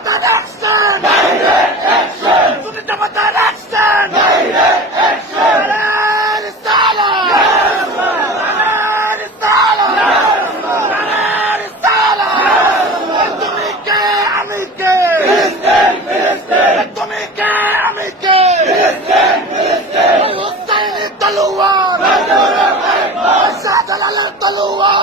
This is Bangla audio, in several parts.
Jamaat action! Direct action! Sunni Jamaat action! Direct action! Naren Risala! Naren Risala! Naren Risala! তুমি কে আমি কে তুমি কে আমি কে হুসাইনি তলোয়ার শাহজালালের তলোয়ার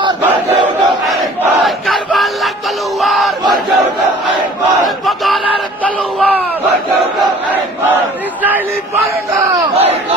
爱你们呐！